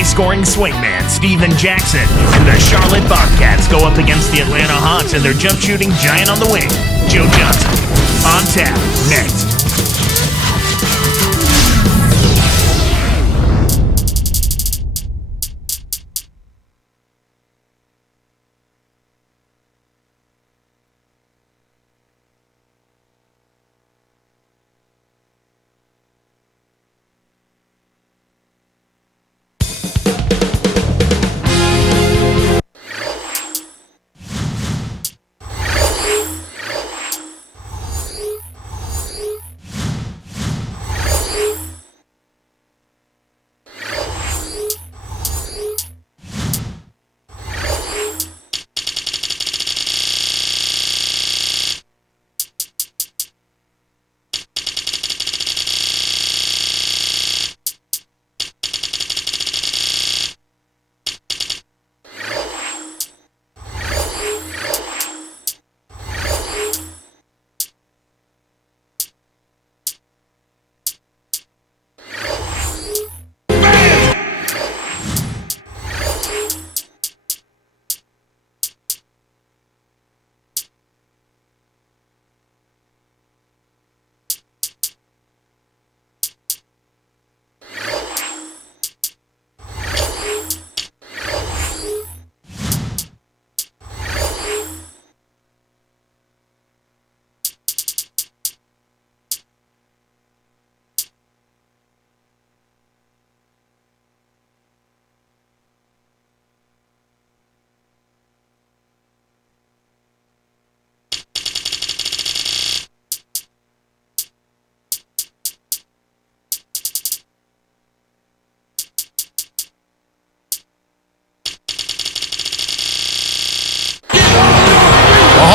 high-scoring swingman Steven Jackson, and the Charlotte Bobcats go up against the Atlanta Hawks and their jump-shooting giant on the wing, Joe Johnson. On tap, next.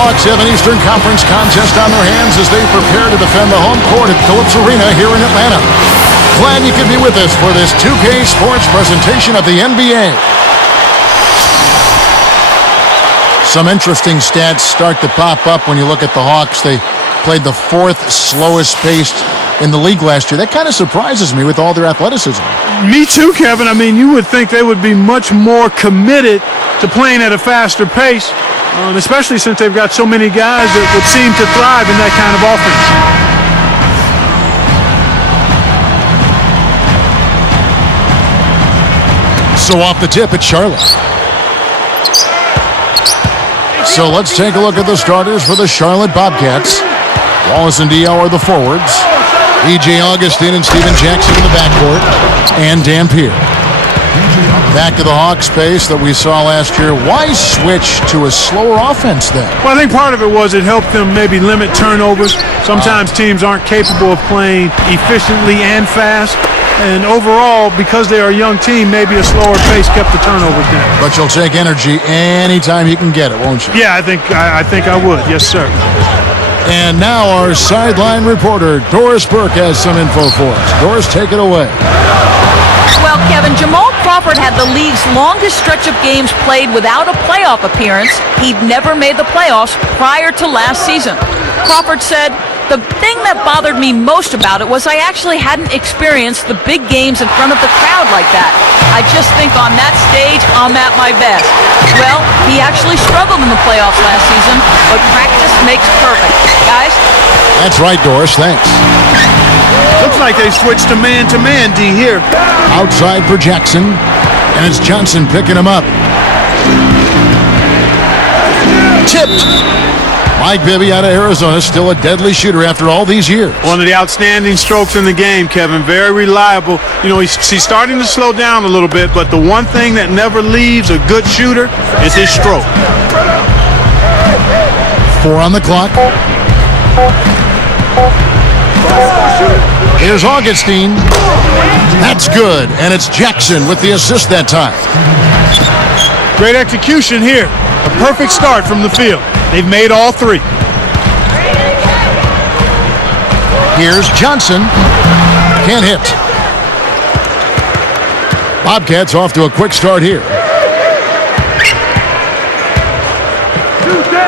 Hawks have an Eastern Conference contest on their hands as they prepare to defend the home court at Phillips Arena here in Atlanta. Glad you could be with us for this 2K Sports presentation of the NBA. Some interesting stats start to pop up when you look at the Hawks. They played the 4th slowest paced in the league last year. That kind of surprises me with all their athleticism. Me too, Kevin. I mean, you would think they would be much more committed to playing at a faster pace. Especially since they've got so many guys that would seem to thrive in that kind of offense. So off the tip, it's Charlotte. So let's take a look at the starters for the Charlotte Bobcats. Wallace and Diaw are the forwards. E.J. Augustin and Steven Jackson in the backcourt. And Dampier. Back to the Hawks pace that we saw last year. Why switch to a slower offense then? Well, I think part of it was it helped them maybe limit turnovers. Sometimes teams aren't capable of playing efficiently and fast. And overall, because they are a young team, maybe a slower pace kept the turnovers down. But you'll take energy anytime you can get it, won't you? Yeah, I think I would. Yes, sir. And now our sideline reporter, Doris Burke, has some info for us. Doris, take it away. Well, Kevin, Jamal Crawford had the league's longest stretch of games played without a playoff appearance. He'd never made the playoffs prior to last season. Crawford said, "The thing that bothered me most about it was I actually hadn't experienced the big games in front of the crowd like that. I just think on that stage, I'm at my best." Well, he actually struggled in the playoffs last season, but practice makes perfect. Guys? That's right, Doris. Thanks. Looks like they switched to man, D, here. Outside for Jackson, and it's Johnson picking him up. Tipped. Mike Bibby out of Arizona, still a deadly shooter after all these years. One of the outstanding strokes in the game, Kevin. Very reliable. You know, he's starting to slow down a little bit, but the one thing that never leaves a good shooter is his stroke. 4 on the clock. Here's Augustine. That's good, and it's Jackson with the assist that time. Great execution here. A perfect start from the field. They've made all 3. Here's Johnson. Can't hit. Bobcats off to a quick start here.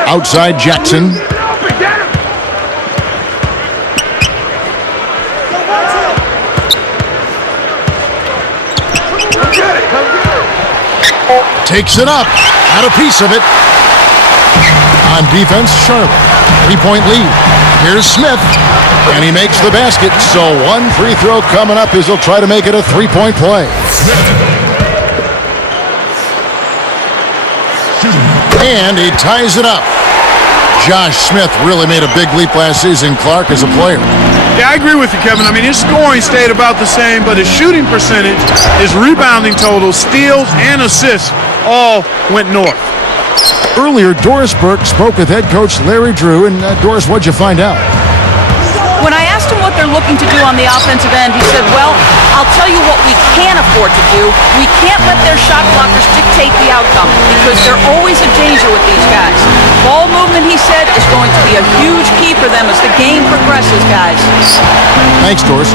Outside Jackson. Takes it up. Got a piece of it. On defense, Charlotte. 3-point lead. Here's Smith. And he makes the basket. So one free throw coming up as he'll try to make it a 3-point play. And he ties it up. Josh Smith really made a big leap last season, Clark, as a player. Yeah, I agree with you, Kevin. I mean, his scoring stayed about the same, but his shooting percentage, his rebounding total, steals, and assists all went north. Earlier, Doris Burke spoke with head coach Larry Drew, and Doris, what'd you find out? When I asked him what they're looking to do on the offensive end, he said, well, I'll tell you what we can't afford to do. We can't let their shot blockers dictate the outcome because they're always a danger with these guys. Ball movement, he said, is going to be a huge key for them as the game progresses, guys. Thanks, Doris.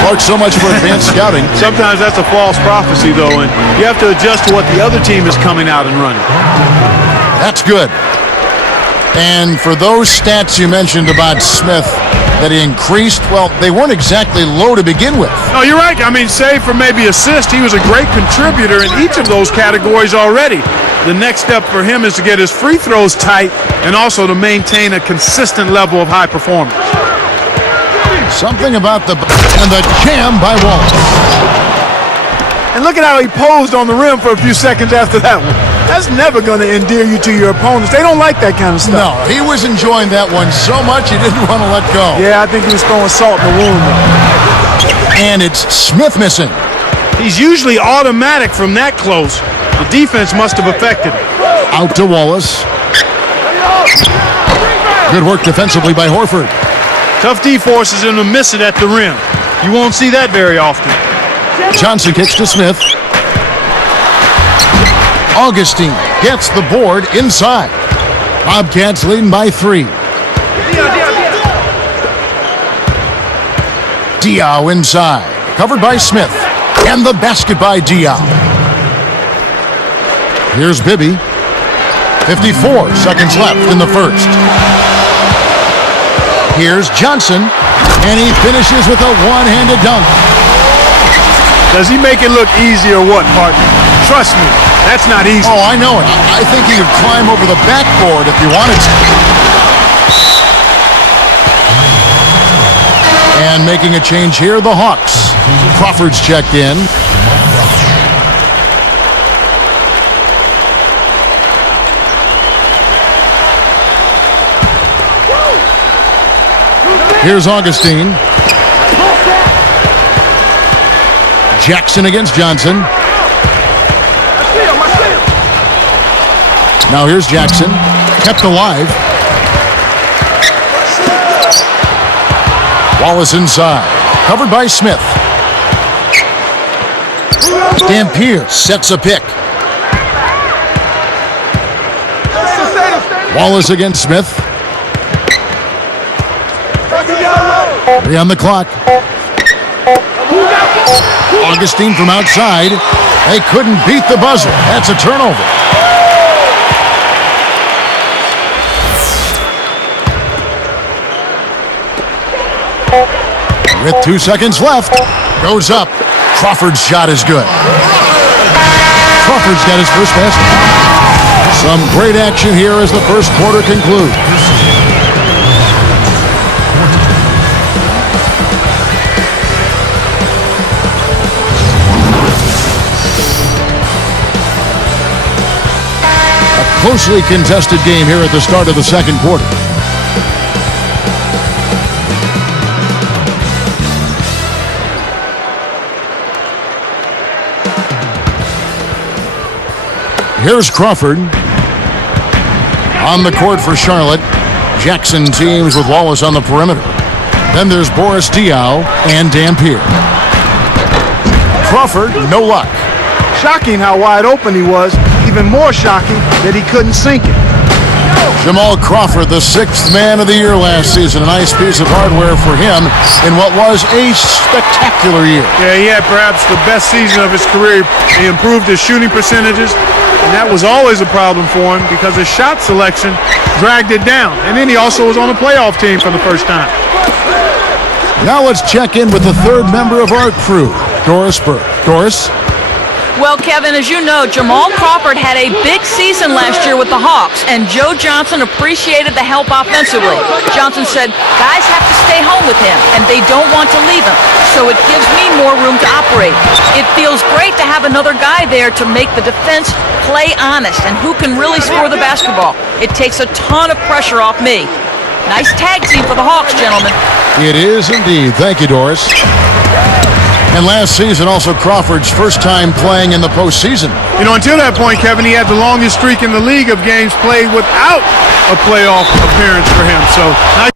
Clark, so much for advanced scouting. Sometimes that's a false prophecy, though, and you have to adjust to what the other team is coming out and running. That's good. And for those stats you mentioned about Smith, that he increased, well, they weren't exactly low to begin with. No, you're right. I mean, save for maybe assist, he was a great contributor in each of those categories already. The next step for him is to get his free throws tight and also to maintain a consistent level of high performance. Something about the jam by Wallace. And look at how he posed on the rim for a few seconds after that one. That's never going to endear you to your opponents. They don't like that kind of stuff. No, he was enjoying that one so much he didn't want to let go. Yeah, I think he was throwing salt in the wound, though. And it's Smith missing. He's usually automatic from that close. The defense must have affected him. Out to Wallace. Good work defensively by Horford. Tough D forces him to miss it at the rim. You won't see that very often. Johnson kicks to Smith. Augustine gets the board inside. Bobcats leading by 3. Diaw inside. Covered by Smith. And the basket by Diaw. Here's Bibby. 54 seconds left in the first. Here's Johnson. And he finishes with a one-handed dunk. Does he make it look easy or what, partner? Trust me, that's not easy. Oh, I know it. I think he could climb over the backboard if he wanted to. And making a change here, the Hawks. Crawford's checked in. Here's Augustine. Jackson against Johnson. Now here's Jackson. Kept alive. Wallace inside. Covered by Smith. Dampier sets a pick. Wallace against Smith. 3 on the clock. Augustine from outside. They couldn't beat the buzzer. That's a turnover. With 2 seconds left. Goes up. Crawford's shot is good. Crawford's got his first basket. Some great action here as the first quarter concludes. Closely contested game here at the start of the second quarter. Here's Crawford. On the court for Charlotte. Jackson teams with Wallace on the perimeter. Then there's Boris Diaw and Dampier. Crawford, no luck. Shocking how wide open he was. Even more shocking that he couldn't sink it. Jamal Crawford, the 6th man of the year last season. A nice piece of hardware for him in what was a spectacular year. Yeah, he had perhaps the best season of his career. He improved his shooting percentages, and that was always a problem for him because his shot selection dragged it down. And then he also was on a playoff team for the first time. Now let's check in with the third member of our crew, Doris Burke. Doris? Well, Kevin, as you know, Jamal Crawford had a big season last year with the Hawks, and Joe Johnson appreciated the help offensively. Johnson said, guys have to stay home with him, and they don't want to leave him, so it gives me more room to operate. It feels great to have another guy there to make the defense play honest, and who can really score the basketball. It takes a ton of pressure off me. Nice tag team for the Hawks, gentlemen. It is indeed. Thank you, Doris. And last season, also Crawford's first time playing in the postseason. You know, until that point, Kevin, he had the longest streak in the league of games played without a playoff appearance for him. So, nice.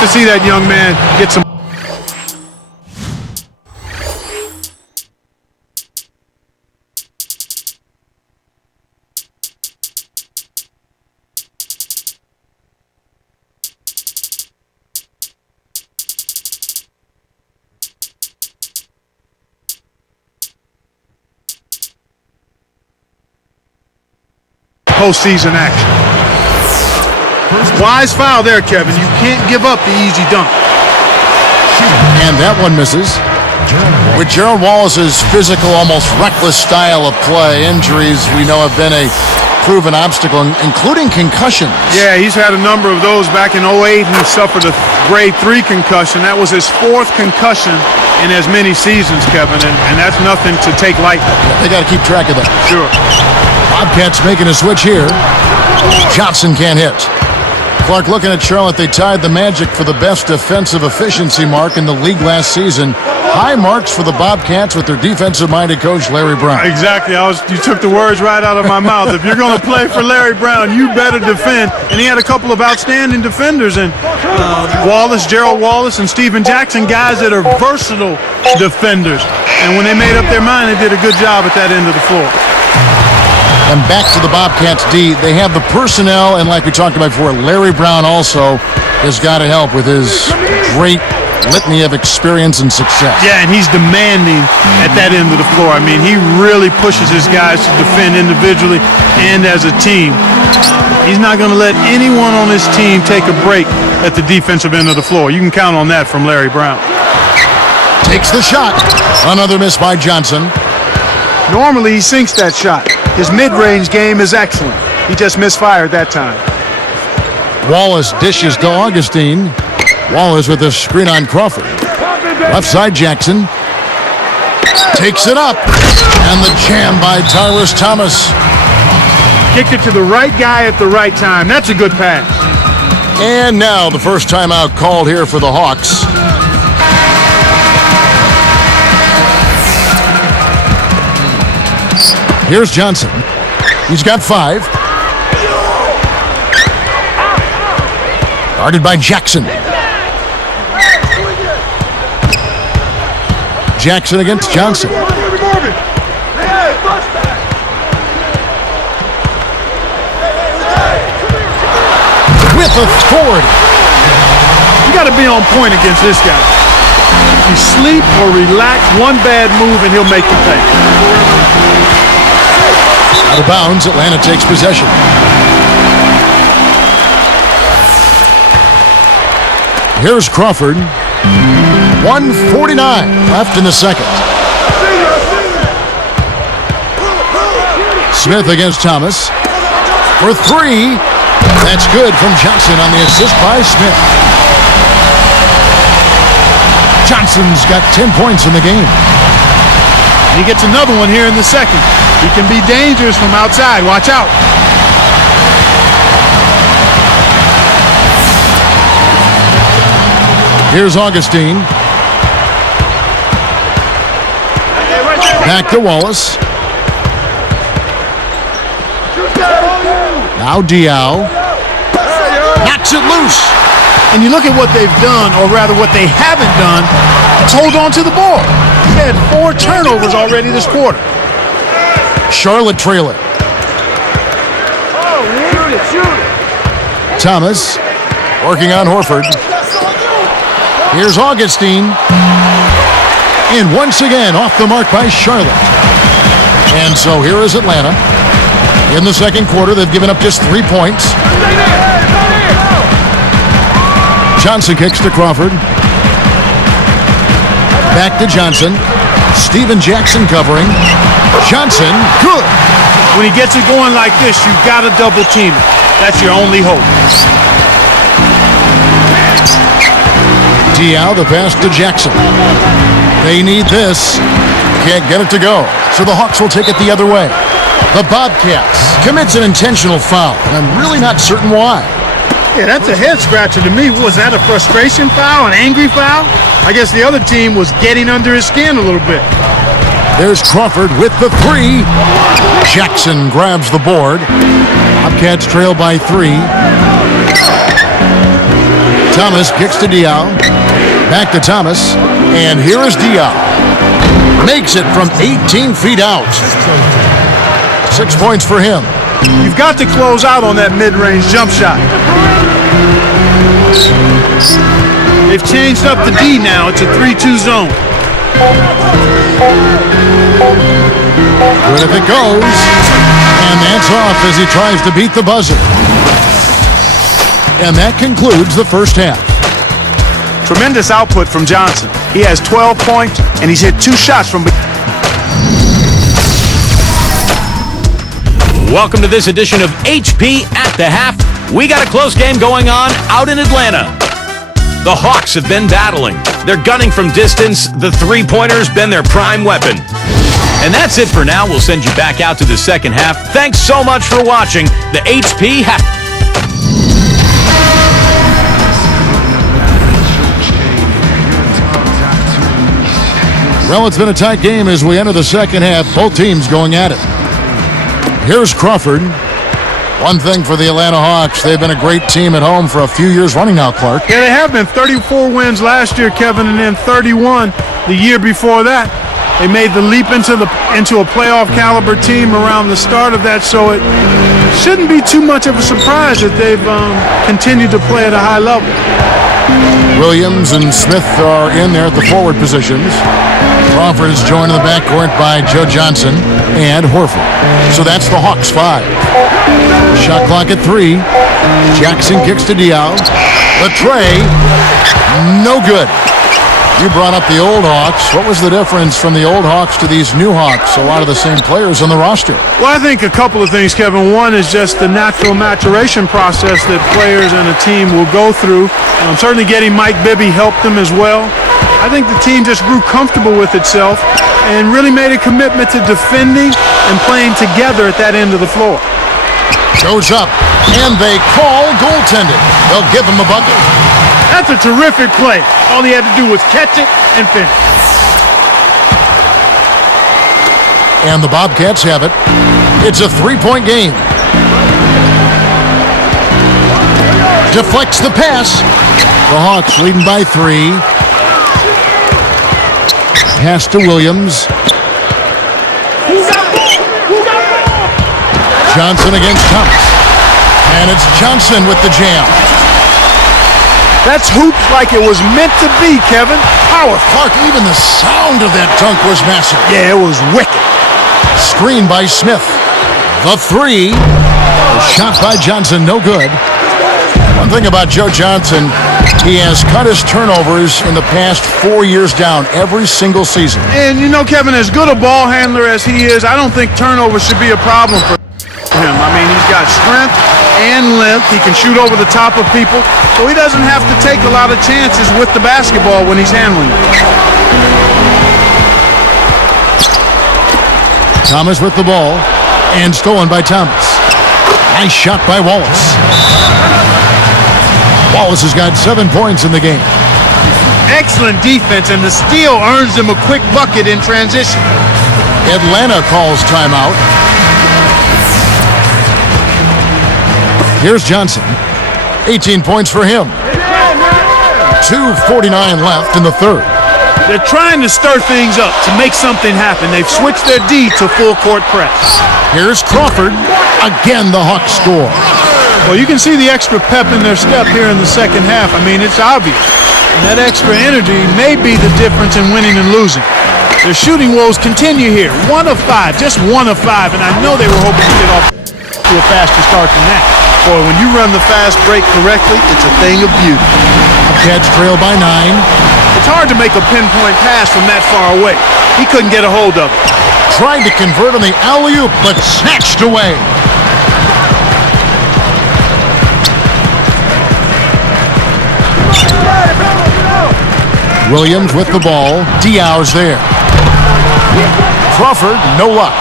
To see that young man get some. Postseason action. Wise foul there, Kevin. You can't give up the easy dunk. And that one misses. With Gerald Wallace's physical, almost reckless style of play, injuries we know have been a proven obstacle, including concussions. Yeah, he's had a number of those. Back in 08, he suffered a grade 3 concussion. That was his 4th concussion in as many seasons, Kevin, and that's nothing to take lightly. They got to keep track of that. Sure. Bobcats making a switch here. Johnson can't hit. Clark, looking at Charlotte, they tied the Magic for the best defensive efficiency mark in the league last season. High marks for the Bobcats with their defensive-minded coach, Larry Brown. Exactly. You took the words right out of my mouth. If you're going to play for Larry Brown, you better defend. And he had a couple of outstanding defenders, and Gerald Wallace, and Stephen Jackson, guys that are versatile defenders. And when they made up their mind, they did a good job at that end of the floor. And back to the Bobcats D. They have the personnel, and like we talked about before, Larry Brown also has got to help with his great litany of experience and success. Yeah, and he's demanding at that end of the floor. I mean, he really pushes his guys to defend individually and as a team. He's not going to let anyone on his team take a break at the defensive end of the floor. You can count on that from Larry Brown. Takes the shot. Another miss by Johnson. Normally, he sinks that shot. His mid-range game is excellent. He just misfired that time. Wallace dishes to Augustine. Wallace with a screen on Crawford. Left side, Jackson. Takes it up. And the jam by Tyrus Thomas. Kicked it to the right guy at the right time. That's a good pass. And now the first timeout called here for the Hawks. Here's Johnson. He's got 5. Guarded by Jackson. Jackson against Johnson. With authority. You got to be on point against this guy. You sleep or relax, one bad move and he'll make you pay. Out of bounds, Atlanta takes possession. Here's Crawford. 1:49 left in the second. Smith against Thomas. For 3. That's good from Johnson on the assist by Smith. Johnson's got 10 points in the game. He gets another one here in the second. He can be dangerous from outside. Watch out. Here's Augustine. Back to Wallace. Now Diao. Knocks it loose. And you look at what they've done, or rather what they haven't done, it's hold on to the ball. They had 4 turnovers already this quarter. Charlotte trailing. Thomas working on Horford. Here's Augustine. And once again off the mark by Charlotte. And so here is Atlanta. In the second quarter, they've given up just 3 points. Johnson kicks to Crawford. Back to Johnson. Steven Jackson covering. Johnson, good. When he gets it going like this, you've got to double team it. That's your only hope. Diao, the pass to Jackson. They need this. Can't get it to go. So the Hawks will take it the other way. The Bobcats commits an intentional foul, and I'm really not certain why. Yeah, that's a head scratcher to me. Was that a frustration foul, an angry foul? I guess the other team was getting under his skin a little bit. There's Crawford with the 3. Jackson grabs the board. Bobcats trail by 3. Thomas kicks to Diao. Back to Thomas. And here is Diao. Makes it from 18 feet out. 6 points for him. You've got to close out on that mid-range jump shot. They've changed up the D now. It's a 3-2 zone. Good if it goes. And that's off as he tries to beat the buzzer. And that concludes the first half. Tremendous output from Johnson. He has 12 points, and he's hit 2 shots from... Welcome to this edition of HP at the Half. We got a close game going on out in Atlanta. The Hawks have been battling. They're gunning from distance. The three-pointer's been their prime weapon. And that's it for now. We'll send you back out to the second half. Thanks so much for watching the HP Half. Well, it's been a tight game as we enter the second half. Both teams going at it. Here's Crawford. One thing for the Atlanta Hawks, they've been a great team at home for a few years running now, Clark. Yeah, they have been. 34 wins last year, Kevin, and then 31 the year before that. They made the leap into a playoff caliber team around the start of that, so it shouldn't be too much of a surprise that they've continued to play at a high level. Williams and Smith are in there at the forward positions. Crawford is joined in the backcourt by Joe Johnson and Horford. So that's the Hawks 5. Shot clock at 3. Jackson kicks to Diao. The tray, no good. You brought up the old Hawks. What was the difference from the old Hawks to these new Hawks? A lot of the same players on the roster. Well, I think a couple of things, Kevin. One is just the natural maturation process that players and a team will go through. Certainly getting Mike Bibby helped them as well. I think the team just grew comfortable with itself and really made a commitment to defending and playing together at that end of the floor. Goes up, and they call goaltending. They'll give him a bucket. That's a terrific play. All he had to do was catch it and finish. And the Bobcats have it. It's a 3-point game. Deflects the pass. The Hawks leading by 3. Pass to Williams. Johnson against Thomas. And it's Johnson with the jam. That's hoops like it was meant to be, Kevin. Power. Clark, even the sound of that dunk was massive. Yeah, it was wicked. Screen by Smith. The 3. A shot by Johnson, no good. One thing about Joe Johnson, he has cut his turnovers in the past 4 years down every single season. And you know, Kevin, as good a ball handler as he is, I don't think turnovers should be a problem for him. I mean, he's got strength and length. He can shoot over the top of people, so he doesn't have to take a lot of chances with the basketball when he's handling it. Thomas with the ball, and stolen by Thomas. Nice shot by Wallace. Wallace has got 7 points in the game. Excellent defense, and the steal earns him a quick bucket in transition. Atlanta calls timeout. Here's Johnson. 18 points for him. 2:49 left in the third. They're trying to stir things up to make something happen. They've switched their D to full court press. Here's Crawford. Again, the Hawks score. Well, you can see the extra pep in their step here in the second half. I mean, it's obvious. And that extra energy may be the difference in winning and losing. Their shooting woes continue here. 1 of 5, just 1 of 5, and I know they were hoping to get off. to a faster start than that. Boy, when you run the fast break correctly, it's a thing of beauty. Bobcats trail by 9. It's hard to make a pinpoint pass from that far away. He couldn't get a hold of it. Tried to convert on the alley-oop, but snatched away. Williams with the ball. Diaw's there. Crawford, no luck.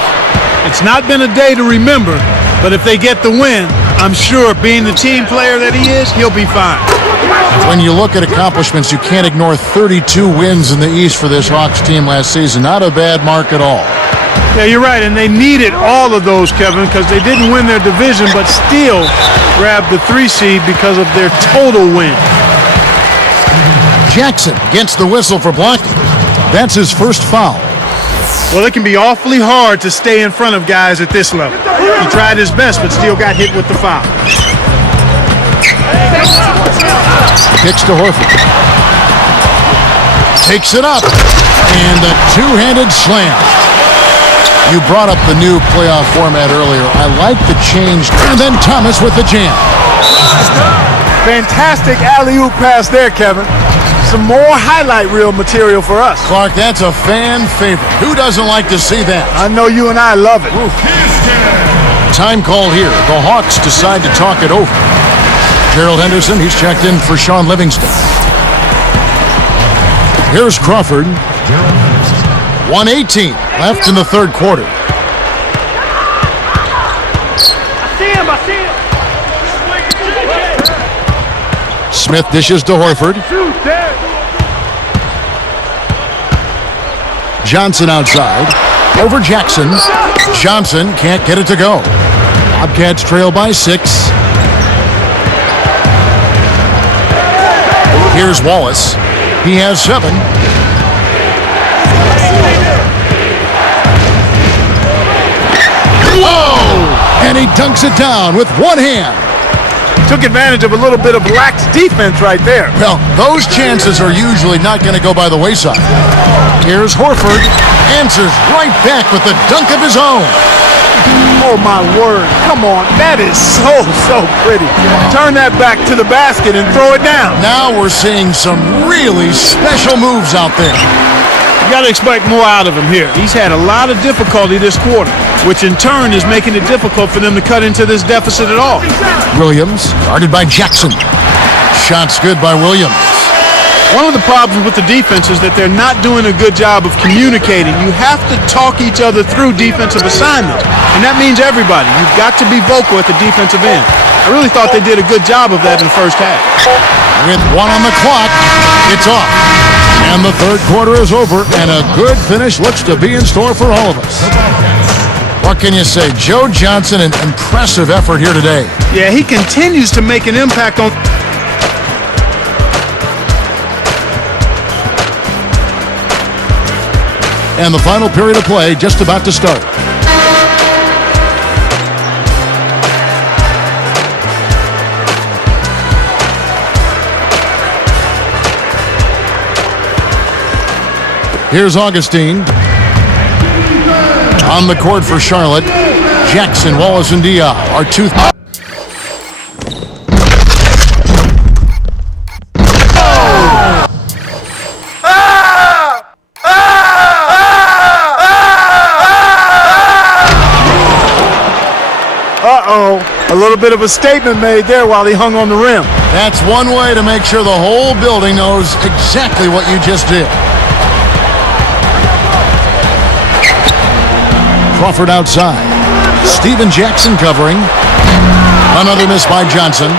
It's not been a day to remember, but if they get the win, I'm sure being the team player that he is, he'll be fine. When you look at accomplishments, you can't ignore 32 wins in the East for this Hawks team last season. Not a bad mark at all. Yeah, you're right, and they needed all of those, Kevin, because they didn't win their division, but still grabbed the 3 seed because of their total win. Jackson gets the whistle for blocking. That's his first foul. Well, it can be awfully hard to stay in front of guys at this level. He tried his best, but still got hit with the foul. Kicks to Horford. Takes it up. And a two-handed slam. You brought up the new playoff format earlier. I like the change. And then Thomas with the jam. Fantastic alley-oop pass there, Kevin. Some more highlight reel material for us. Clark, that's a fan favorite. Who doesn't like to see that? I know you and I love it. Time call here. The Hawks decide to talk it over. Gerald Henderson, he's checked in for Sean Livingston. Here's Crawford. 1:18 left in the third quarter. I see him. Smith dishes to Horford. Johnson outside. Over Jackson. Johnson can't get it to go. Bobcats trail by 6. Here's Wallace. He has 7. Whoa! And he dunks it down with one hand. Took advantage of a little bit of lax defense right there. Well, those chances are usually not going to go by the wayside. Here's Horford. Answers right back with the dunk of his own. Oh, my word. Come on. That is so pretty. Turn that back to the basket and throw it down. Now we're seeing some really special moves out there. You got to expect more out of him here. He's had a lot of difficulty this quarter, which in turn is making it difficult for them to cut into this deficit at all. Williams, guarded by Jackson. Shots good by Williams. One of the problems with the defense is that they're not doing a good job of communicating. You have to talk each other through defensive assignments, and that means everybody. You've got to be vocal at the defensive end. I really thought they did a good job of that in the first half. With 1 on the clock, it's off. And the third quarter is over, and a good finish looks to be in store for all of us. What can you say? Joe Johnson, an impressive effort here today. Yeah, he continues to make an impact on... And the final period of play just about to start. Here's Augustine. On the court for Charlotte. Jackson, Wallace, and Diaw are 2. A little bit of a statement made there while he hung on the rim. That's one way to make sure the whole building knows exactly what you just did. Crawford outside. Steven Jackson covering. Another miss by Johnson.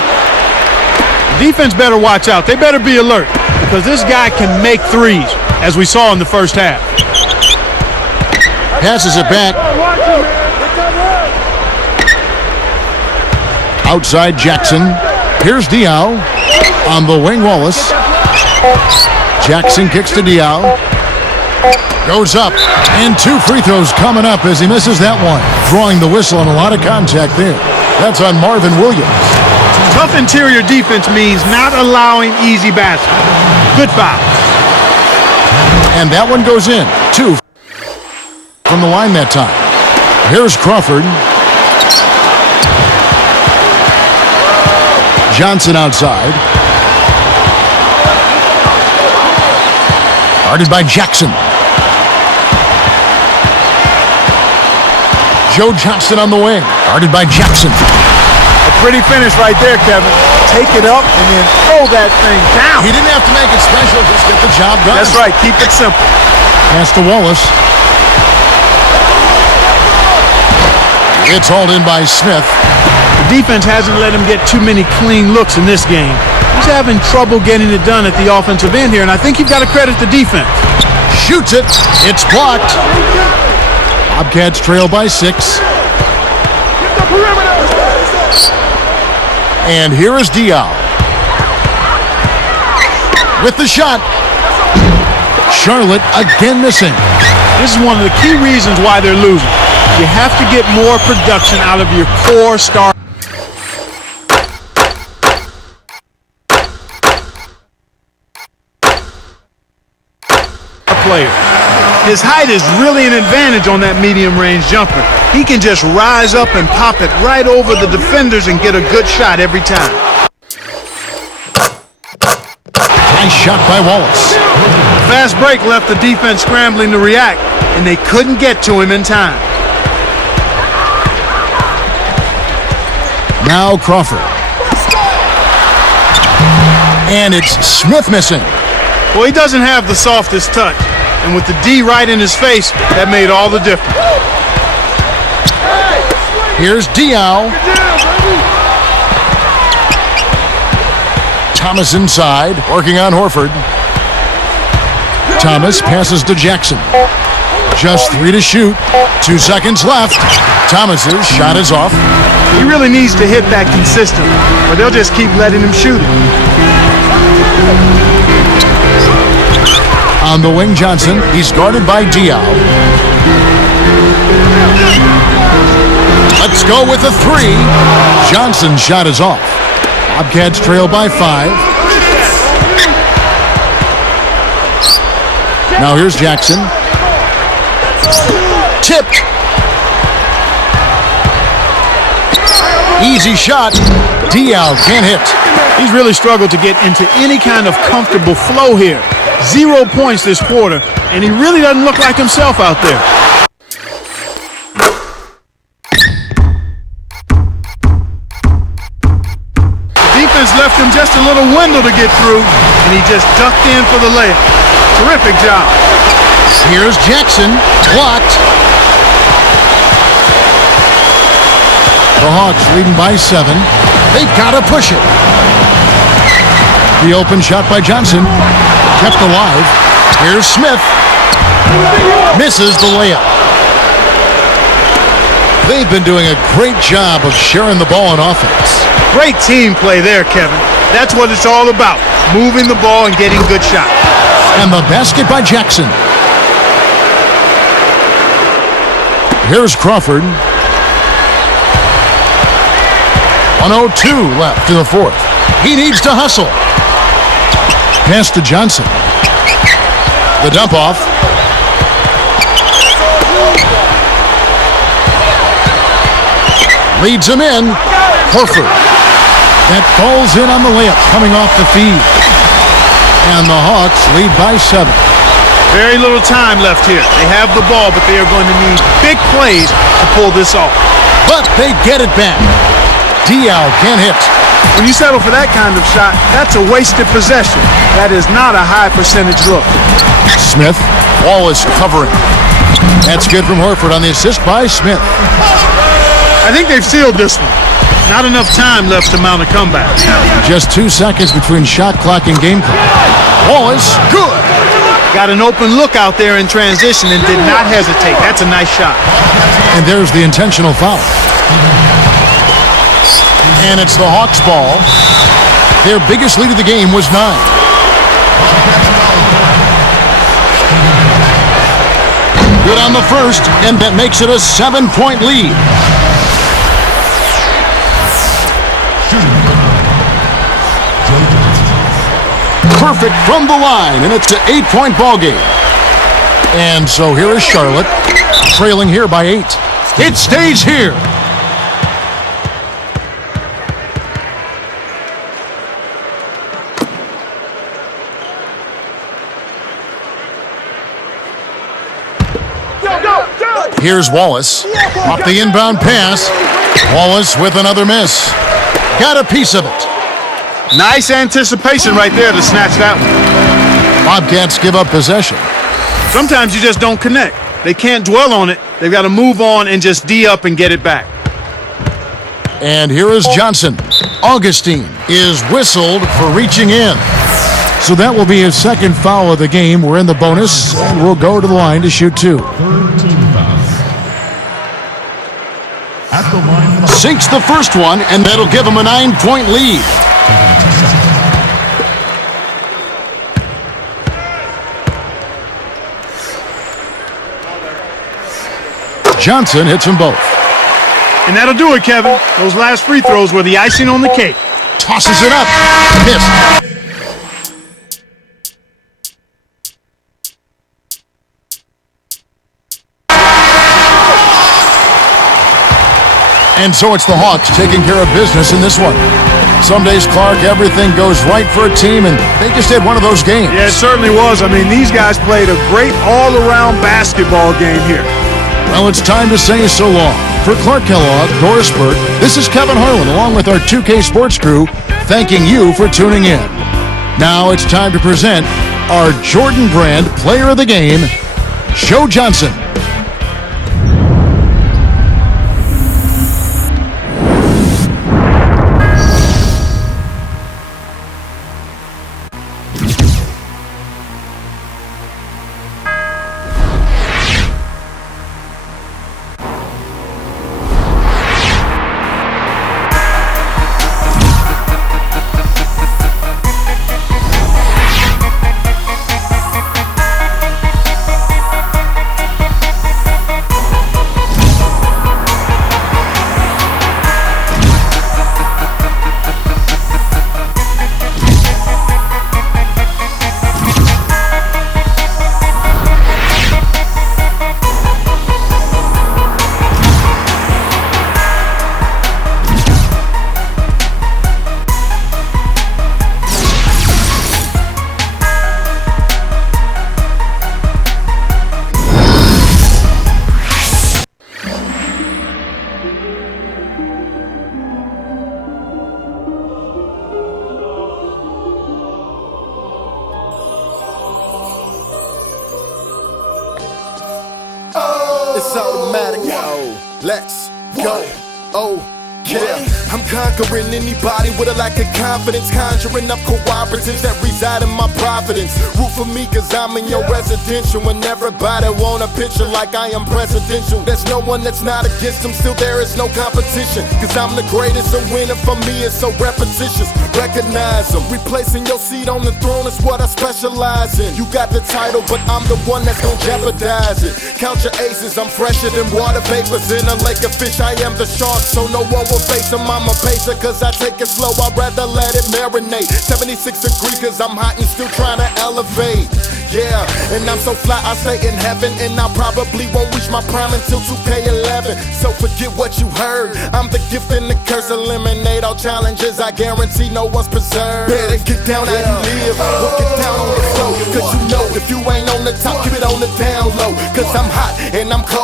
Defense better watch out. They better be alert because this guy can make threes, as we saw in the first half. Passes it back. Outside Jackson. Here's Diaw. On the wing, Wallace. Jackson kicks to Diaw. Goes up. And 2 free throws coming up as he misses that one. Drawing the whistle and a lot of contact there. That's on Marvin Williams. Tough interior defense means not allowing easy baskets. Good foul. And that one goes in. 2 from the line that time. Here's Crawford. Johnson outside. Guarded by Jackson. Joe Johnson on the wing. Guarded by Jackson. A pretty finish right there, Kevin. Take it up and then throw that thing down. He didn't have to make it special, just get the job done. That's right. Keep it simple. Pass to Wallace. It's hauled in by Smith. The defense hasn't let him get too many clean looks in this game. He's having trouble getting it done at the offensive end here, and I think you've got to credit the defense. Shoots it. It's blocked. Bobcats trail by 6. And here is Diao with the shot. Charlotte again missing. This is one of the key reasons why they're losing. You have to get more production out of your core star player. His height is really an advantage on that medium-range jumper. He can just rise up and pop it right over the defenders and get a good shot every time. Nice shot by Wallace. Fast break left the defense scrambling to react, and they couldn't get to him in time. Now Crawford. And it's Smith missing. Well, he doesn't have the softest touch. And with the D right in his face, that made all the difference. Here's Diao. Thomas inside, working on Horford. Thomas passes to Jackson. Just 3 to shoot. 2 seconds left. Thomas's shot is off. He really needs to hit that consistently, or they'll just keep letting him shoot it. On the wing, Johnson. He's guarded by Diao. Let's go with a 3. Johnson's shot is off. Bobcats trail by 5. Now here's Jackson. Tipped. Easy shot. Diao can't hit. He's really struggled to get into any kind of comfortable flow here. 0 points this quarter, and he really doesn't look like himself out there. The defense left him just a little window to get through, and he just ducked in for the layup. Terrific job. Here's Jackson. Blocked. The Hawks leading by 7. They've got to push it. The open shot by Johnson. Kept alive. Here's Smith. Misses the layup. They've been doing a great job of sharing the ball on offense. Great team play there, Kevin. That's what it's all about. Moving the ball and getting good shots. And the basket by Jackson. Here's Crawford. 1:02 left in the 4th. He needs to hustle. Pass to Johnson. The dump off. Leads him in. Horford. That falls in on the layup coming off the feed. And the Hawks lead by 7. Very little time left here. They have the ball, but they are going to need big plays to pull this off. But they get it back. Diao can't hit. When you settle for that kind of shot, that's a wasted possession. That is not a high percentage look. Smith. Wallace covering. That's good from Horford on the assist by Smith. I think they've sealed this one. Not enough time left to mount a comeback. Just 2 seconds between shot clock and game clock. Wallace, good. Got an open look out there in transition and did not hesitate. That's a nice shot. And there's the intentional foul. And it's the Hawks' ball. Their biggest lead of the game was 9. Good on the first, and that makes it a 7-point lead. Perfect from the line, and it's an 8-point ball game. And so here is Charlotte, trailing here by 8. It stays here. Here's Wallace. Off the inbound pass. Wallace with another miss. Got a piece of it. Nice anticipation right there to snatch that one. Bobcats give up possession. Sometimes you just don't connect. They can't dwell on it. They've got to move on and just D up and get it back. And here is Johnson. Augustine is whistled for reaching in. So that will be his second foul of the game. We're in the bonus, and we'll go to the line to shoot two. Sinks the first one, and that'll give him a 9-point lead. Johnson hits them both. And that'll do it, Kevin. Those last free throws were the icing on the cake. Tosses it up. Missed. And so it's the Hawks taking care of business in this one. Some days, Clark, everything goes right for a team, and they just had one of those games. Yeah, it certainly was. I mean, these guys played a great all-around basketball game here. Well, it's time to say so long. For Clark Kellogg, Doris Burke, this is Kevin Harlan, along with our 2K Sports crew, thanking you for tuning in. Now it's time to present our Jordan Brand Player of the Game, Joe Johnson. It's automatic. Let's go. Oh, yeah. I'm conquering anybody with a lack of confidence, conjuring up cooperatives that reside in my providence. Root for me cause I'm in your residential, and everybody want a picture like I am presidential. There's no one that's not against them, still there is no competition, cause I'm the greatest, and winning for me is so repetitious. Recognize them, replacing your seat on the throne is what I specialize in. You got the title, but I'm the one that's gonna jeopardize it. Count your aces, I'm fresher than water vapors in a lake of fish. I am the shark, so no one will face him. I'm a pacer cause I take it slow, I'd rather let it marinate. 76 degrees cause I'm hot and still trying to elevate. Yeah, and I'm so fly I stay in heaven, and I probably won't reach my prime until 2K11. So forget what you heard, I'm the gift and the curse. Eliminate all challenges, I guarantee no one's preserved. Better get down how you live, walk it down on the floor. Cause you know if you ain't on the top, keep it on the down low. Cause I'm hot and I'm cold.